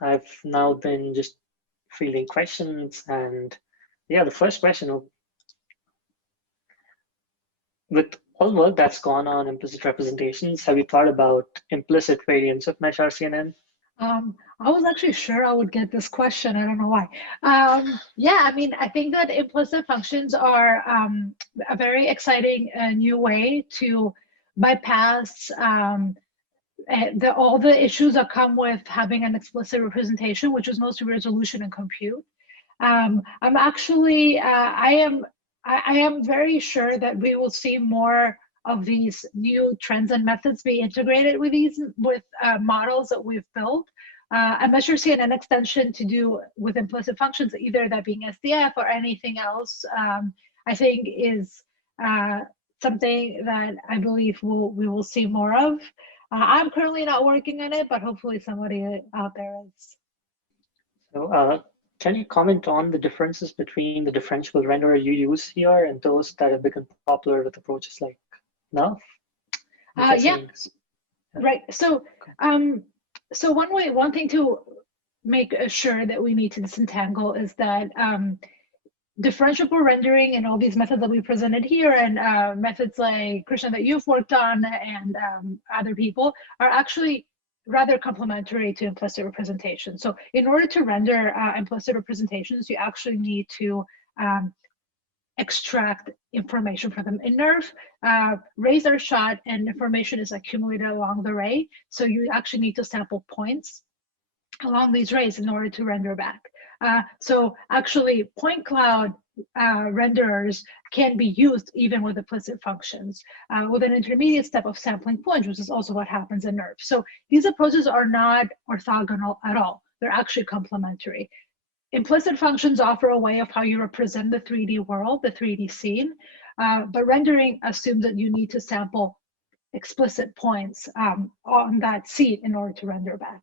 I've now been just fielding questions, and yeah, the first question, with all work that's gone on implicit representations, have you thought about implicit variants of mesh RCNN? I was actually sure I would get this question. I don't know why. Yeah, I mean, I think that implicit functions are a very exciting new way to bypass all the issues that come with having an explicit representation, which is mostly resolution and compute. I'm actually, I am very sure that we will see more of these new trends and methods be integrated with models that we've built. I'm not sure seeing an extension to do with implicit functions, either that being SDF or anything else, I think is something that I believe we will see more of. I'm currently not working on it, but hopefully somebody out there is. So, can you comment on the differences between the differentiable renderer you use here and those that have become popular with approaches like NUF? Yeah, right. So, so one thing to make sure that we need to disentangle is that differentiable rendering and all these methods that we presented here and methods like Krishna that you've worked on and other people are actually rather complementary to implicit representation. So in order to render implicit representations, you actually need to extract information from them. In NERF, rays are shot and information is accumulated along the ray. So you actually need to sample points along these rays in order to render back. So actually point cloud renderers can be used even with implicit functions with an intermediate step of sampling points, which is also what happens in NERF. So these approaches are not orthogonal at all. They're actually complementary. Implicit functions offer a way of how you represent the 3D world, the 3D scene, but rendering assumes that you need to sample explicit points on that scene in order to render back.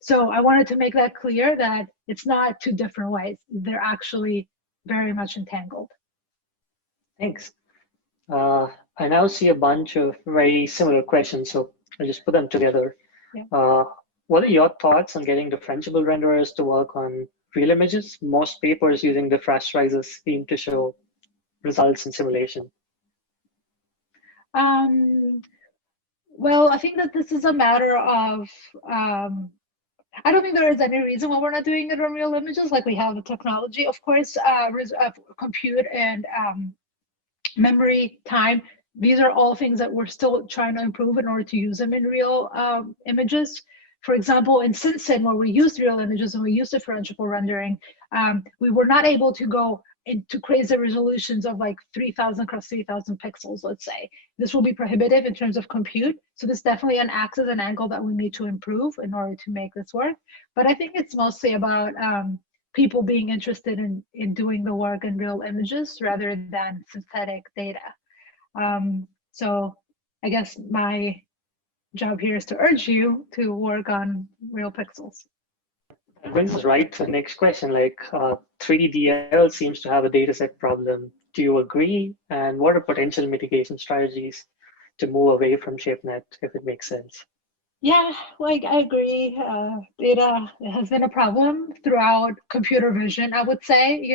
So I wanted to make that clear that it's not two different ways. They're actually very much entangled. Thanks. I now see a bunch of very similar questions, so I'll just put them together. Yeah. What are your thoughts on getting differentiable renderers to work on real images? Most papers using the rasterizers seem to show results in simulation. Well, I think that this is a matter of, I don't think there is any reason why we're not doing it on real images. Like we have the technology, of course, compute and memory time. These are all things that we're still trying to improve in order to use them in real images. For example, in Synsin, where we used real images and we used differentiable rendering, we were not able to go into crazy resolutions of like 3,000 cross 3,000 pixels, let's say. This will be prohibitive in terms of compute. So this is definitely an axis and angle that we need to improve in order to make this work. But I think it's mostly about people being interested in doing the work in real images rather than synthetic data. So I guess my job here is to urge you to work on real pixels. That brings us right to the next question, like 3D seems to have a dataset problem. Do you agree? And what are potential mitigation strategies to move away from ShapeNet if it makes sense? Yeah, like I agree. Data has been a problem throughout computer vision, I would say.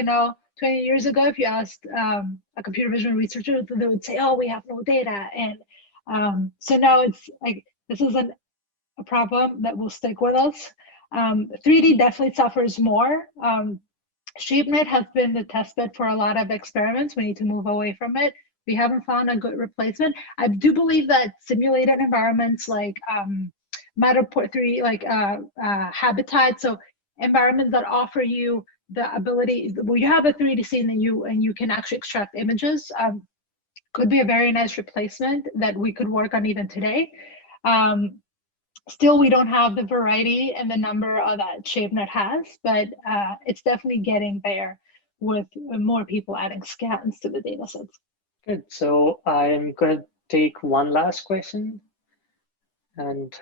20 years ago, if you asked a computer vision researcher, they would say, oh, we have no data. And so now it's like, this is a problem that will stick with us. 3D definitely suffers more. ShapeNet has been the testbed for a lot of experiments. We need to move away from it. We haven't found a good replacement. I do believe that simulated environments like Matterport 3, like Habitat, so environments that offer you the ability, where you have a 3D scene and you can actually extract images, could be a very nice replacement that we could work on even today. Still, we don't have the variety and the number that ShapeNet has, but it's definitely getting there with more people adding scans to the data sets. Good. So I'm going to take one last question. And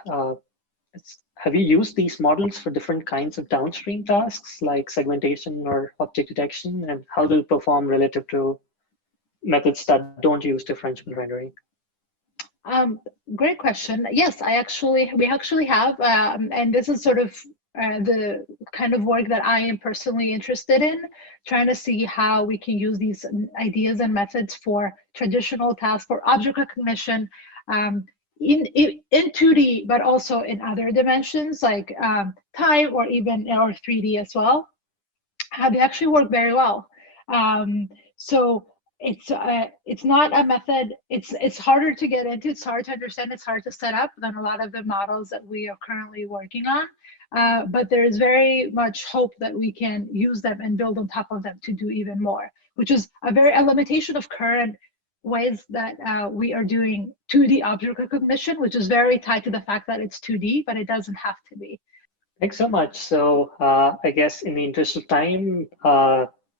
have you used these models for different kinds of downstream tasks like segmentation or object detection? And how do they perform relative to methods that don't use differentiable rendering? Great question. Yes, we actually have, and this is sort of the kind of work that I am personally interested in, trying to see how we can use these ideas and methods for traditional tasks, for object recognition, in 2D, but also in other dimensions like time or even or 3D as well. How they actually work very well. So it's not a method. It's harder to get into. It's hard to understand. It's hard to set up than a lot of the models that we are currently working on. But there is very much hope that we can use them and build on top of them to do even more, which is a limitation of current ways that we are doing 2D object recognition, which is very tied to the fact that it's 2D, but it doesn't have to be. Thanks so much. So I guess in the interest of time,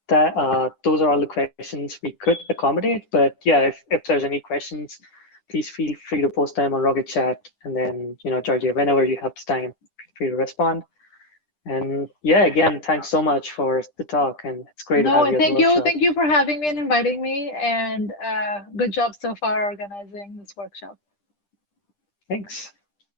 those are all the questions we could accommodate. But yeah, if there's any questions, please feel free to post them on Rocket Chat. And then, Georgia, whenever you have time, feel free to respond. And yeah, again, thanks so much for the talk. And it's great to have you at the workshop. Thank you for having me and inviting me. And good job so far organizing this workshop. Thanks.